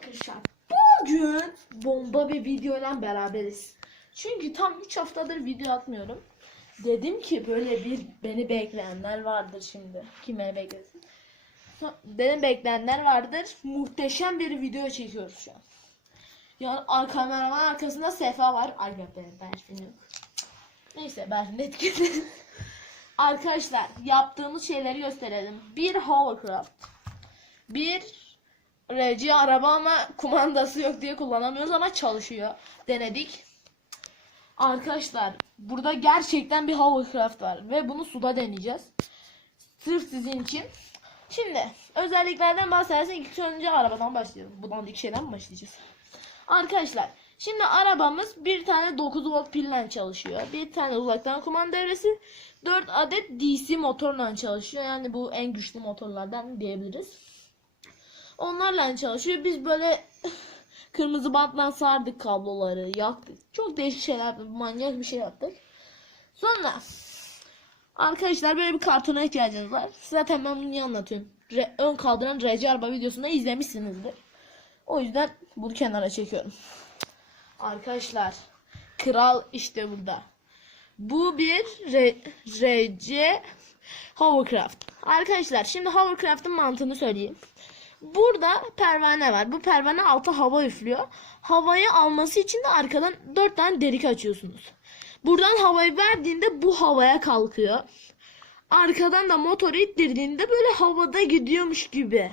arkadaşlar. Bugün bomba bir videoyla beraberiz. Çünkü tam 3 haftadır video atmıyorum. Dedim ki böyle bir beni bekleyenler vardır şimdi. Kim beni beklesin? Benim bekleyenler vardır. Muhteşem bir video çekiyoruz şu an. Yani ar- kameraman arkasında Sefa var. Ay yok benim Berfin. Neyse Berfin etiketledim. Arkadaşlar yaptığımız şeyleri gösterelim. Bir hovercraft. Bir RC araba ama kumandası yok diye kullanamıyoruz ama çalışıyor. Denedik. Arkadaşlar burada gerçekten bir hovercraft var ve bunu suda deneyeceğiz. Sırf sizin için. Şimdi özelliklerden bahsedersek ilk önce arabadan başlayalım. Bundan ilk şeyden başlayacağız? Arkadaşlar şimdi arabamız bir tane 9 volt pille çalışıyor. Bir tane uzaktan kumanda devresi. 4 adet DC motorla çalışıyor. Yani bu en güçlü motorlardan diyebiliriz. Onlarla çalışıyor. Biz böyle kırmızı bantla sardık kabloları, yaktık. Çok değişik şeyler yaptık. Manyak bir şey yaptık. Sonra arkadaşlar böyle bir kartona ihtiyacınız var. Zaten ben bunu anlatıyorum. Re- ön kaldıran RC araba videosunda izlemişsinizdir. O yüzden bunu kenara çekiyorum. Arkadaşlar kral işte burada. Bu bir R- RC Hovercraft. Arkadaşlar şimdi Hovercraft'ın mantığını söyleyeyim. Burada pervane var. Bu pervane alta hava üflüyor. Havayı alması için de arkadan 4 tane delik açıyorsunuz. Buradan havayı verdiğinde bu havaya kalkıyor. Arkadan da motoru ittirdiğinde böyle havada gidiyormuş gibi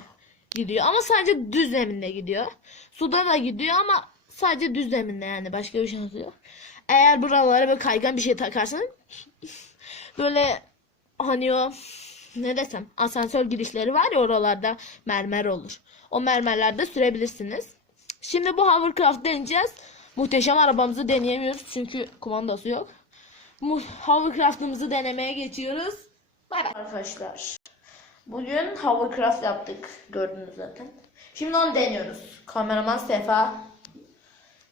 gidiyor. Ama sadece düz zeminde gidiyor. Suda da gidiyor ama sadece düz zeminde yani başka bir şey yok. Eğer buralara böyle kaygan bir şey takarsan böyle hani o ne desem asansör girişleri var ya oralarda mermer olur. O mermerlerde sürebilirsiniz. Şimdi bu hovercraft deneyeceğiz. Muhteşem arabamızı deneyemiyoruz çünkü kumandası yok. Hovercraft'ımızı denemeye geçiyoruz. Bay bay. Arkadaşlar. Bugün hovercraft yaptık. Gördünüz zaten. Şimdi onu deniyoruz. Kameraman Sefa.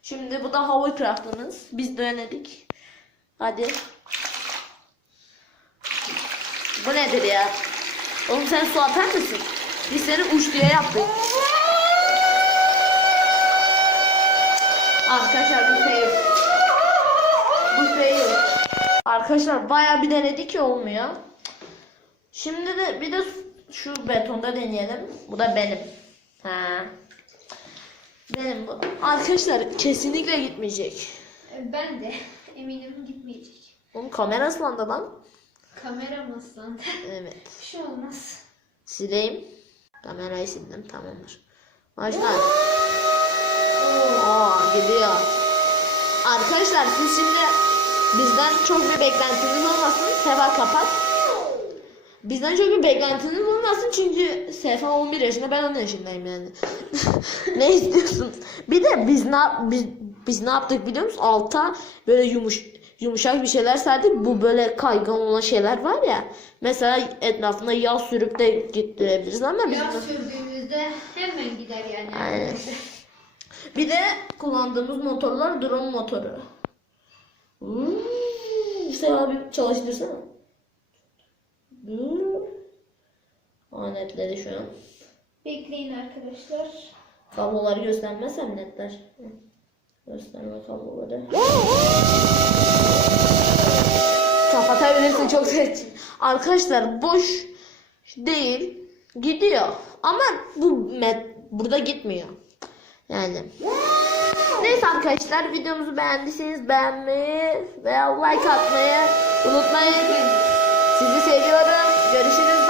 Şimdi bu da hovercraft'ımız. Biz denedik. Hadi. Bu nedir ya? Oğlum sen su atar mısın? Biz seni uç diye yaptık. Arkadaşlar bu fail. Bu fail. Arkadaşlar baya bir denedik ki olmuyor. Şimdi de bir de şu betonda deneyelim. Bu da benim. Ha. Benim bu. Arkadaşlar kesinlikle gitmeyecek. Ben de eminim gitmeyecek. Oğlum kamera ıslandı lan. Kamera maslandı. Evet. Bir şey olmaz. Sileyim. Kamerayı sildim tamamdır. Başla. Aa gidiyor. Arkadaşlar siz şimdi bizden çok bir beklentiniz olmasın. Sefa kapat. Bizden çok bir beklentiniz olmasın çünkü Sefa 11 yaşında ben 10 yaşındayım yani. ne istiyorsun? Bir de biz ne biz, biz ne yaptık biliyor musun? Alta böyle yumuş yumuşak bir şeyler serdik. Bu böyle kaygan olan şeyler var ya. Mesela etrafına yağ sürüp de gittirebiliriz ama biz Yağ sürdüğümüzde hemen gider yani. Aynen. bir de kullandığımız motorlar drone motoru. Hmm, sen abi çalıştırsana. Hmm. Anetleri şu an. Bekleyin arkadaşlar. Kabloları göstermezsem netler. Gösterme kabloları. Kapatabilirsin çok seç. Arkadaşlar boş değil. Gidiyor. Ama bu met burada gitmiyor. Yani. Neyse arkadaşlar videomuzu beğendiyseniz beğenmeyi veya like atmayı unutmayın. Sizi seviyorum. Görüşürüz.